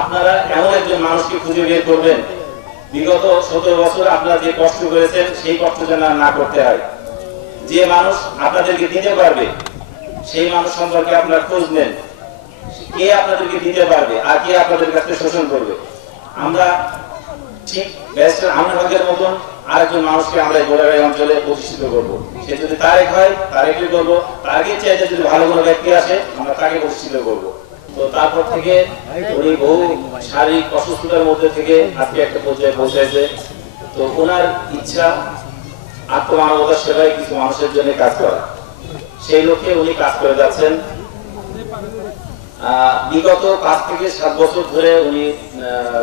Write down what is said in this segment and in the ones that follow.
আপনারা এমন একজন মানুষকে খুঁজে বের করবেন বিগত 17 বছর আপনারা যে কষ্ট করেছেন সেই কষ্ট যেন না করতে হয়। যে মানুষ আপনাদেরকে দিতে পারবে সেই মানুষ সম্পর্কে আপনারা খোঁজ নেন, কে আপনাদেরকে দিতে পারবে আর কে আপনাদের কাছে শোষণ করবে। আমরা ঠিক ব্যারিস্টার আমিনুল হকের মতন আরেকজন মানুষকে আমরা এই গোড়াগাড়ি অঞ্চলে প্রতিষ্ঠিত করবো। সে যদি তারেক হয় তারেকই করবো, তাকে চাইতে যদি ভালো কোনো ব্যক্তি আসে আমরা তাকে প্রতিষ্ঠিত করবো। তো তারপর থেকে উনি বহু শারীরিক অসুস্থতার মধ্যে থেকে আজকে একটা পর্যায়ে পৌঁছেছে। তো ওনার ইচ্ছা আত্মমানবতার সেবায় কিছু মানুষের জন্য কাজ করা, সেই লক্ষ্যে উনি কাজ করে যাচ্ছেন। বিগত 5 থেকে 7 বছর ধরে উনি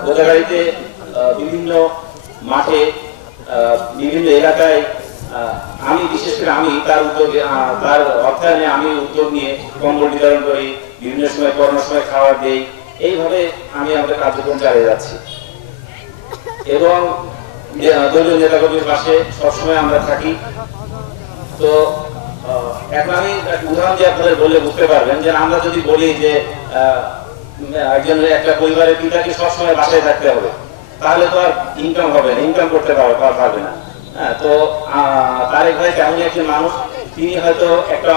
গোদাগাড়িতে বিভিন্ন মাঠে বিভিন্ন এলাকায় আমি বিশেষ করে আমি তার উদ্যোগে তার অর্থায়নে আমি উদ্যোগ নিয়ে কম্বল বিতরণ করি, বিভিন্ন সময় করোনার সময় খাবার দেই, এইভাবে আমি আমাদের কার্যক্রম চালিয়ে যাচ্ছি এবং দলীয় নেতাকর্মীর পাশে সবসময় আমরা থাকি। তো এখন আমি উদাহরণ দিয়ে আপনাদের বললে বুঝতে পারবেন যে আমরা যদি বলি যে একজন একটা পরিবারের পিতাকে সবসময় বাসায় থাকতে হবে তাহলে তো আর ইনকাম হবে না, ইনকাম করতে পারবে না। তো তারেক ভাই তেমনই একজন মানুষ, তিনি হয়তো একটা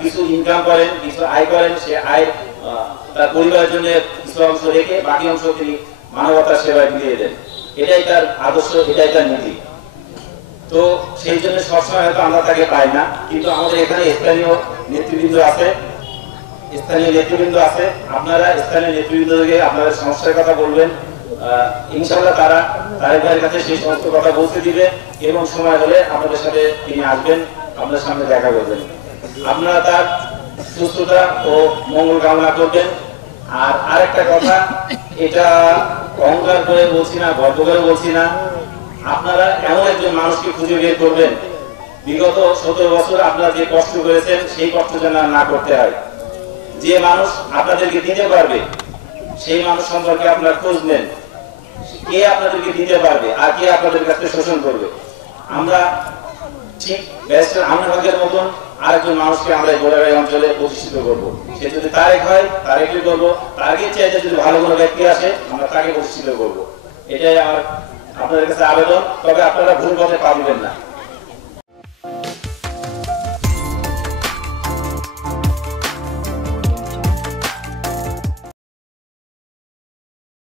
কিছু ইনকাম করেন, কিছু আয় করেন, সে আয় তার পরিবারের জন্য কিছু অংশ রেখে বাকি অংশ তিনি মানবতার সেবায় বিলিয়ে দেন। এটাই তার আদর্শ, এটাই তার নীতি। তো সেই জন্য সবসময় হয়তো আমরা তাকে পাই না, কিন্তু আমাদের এখানে স্থানীয় নেতৃবৃন্দ আছে, আপনারা স্থানীয় নেতৃবৃন্দকে আপনাদের সমস্যার কথা বলবেন, ইনশাআল্লাহ তারা তারেক ভাইয়ের কাছে সেই সমস্ত কথা বলতে দিবে এবং সময় হলে আপনাদের সাথে তিনি আসবেন, আপনাদের সামনে দেখা করবেন। আপনারা তার সুস্থতা ও মঙ্গল কামনা করবেন। আর আরেকটা কথা, এটা অহংকার করে বলছি না, গর্ব করে বলছি না, আপনারা এমন একজন মানুষকে খুঁজে বের করবেন বিগত 17 বছর আপনারা যে কষ্ট করেছেন সেই কষ্ট যেন না করতে হয়। যে মানুষ আপনাদেরকে দিতে পারবে সেই মানুষ সম্পর্কে আপনারা খোঁজ নেন, কে আপনাদেরকে দিতে পারবে আর কে আপনাদের কাছে শোষণ করবে। আমরা ঠিক ব্যারিস্টার আমিনুল হকের মতন আরেকজন মানুষকে আমরা এই গোড়াগাড়ি অঞ্চলে প্রতিষ্ঠিত করবো। সে যদি তারেক হয় তারেকই করবো, তাকে চাইতে যদি ভালো কোনো ব্যক্তি আসে আমরা তাকে প্রতিষ্ঠিত করবো। এটাই আমার আপনাদের কাছে আবেদন। তবে আপনারা ভুল পথে পা দিবেন না।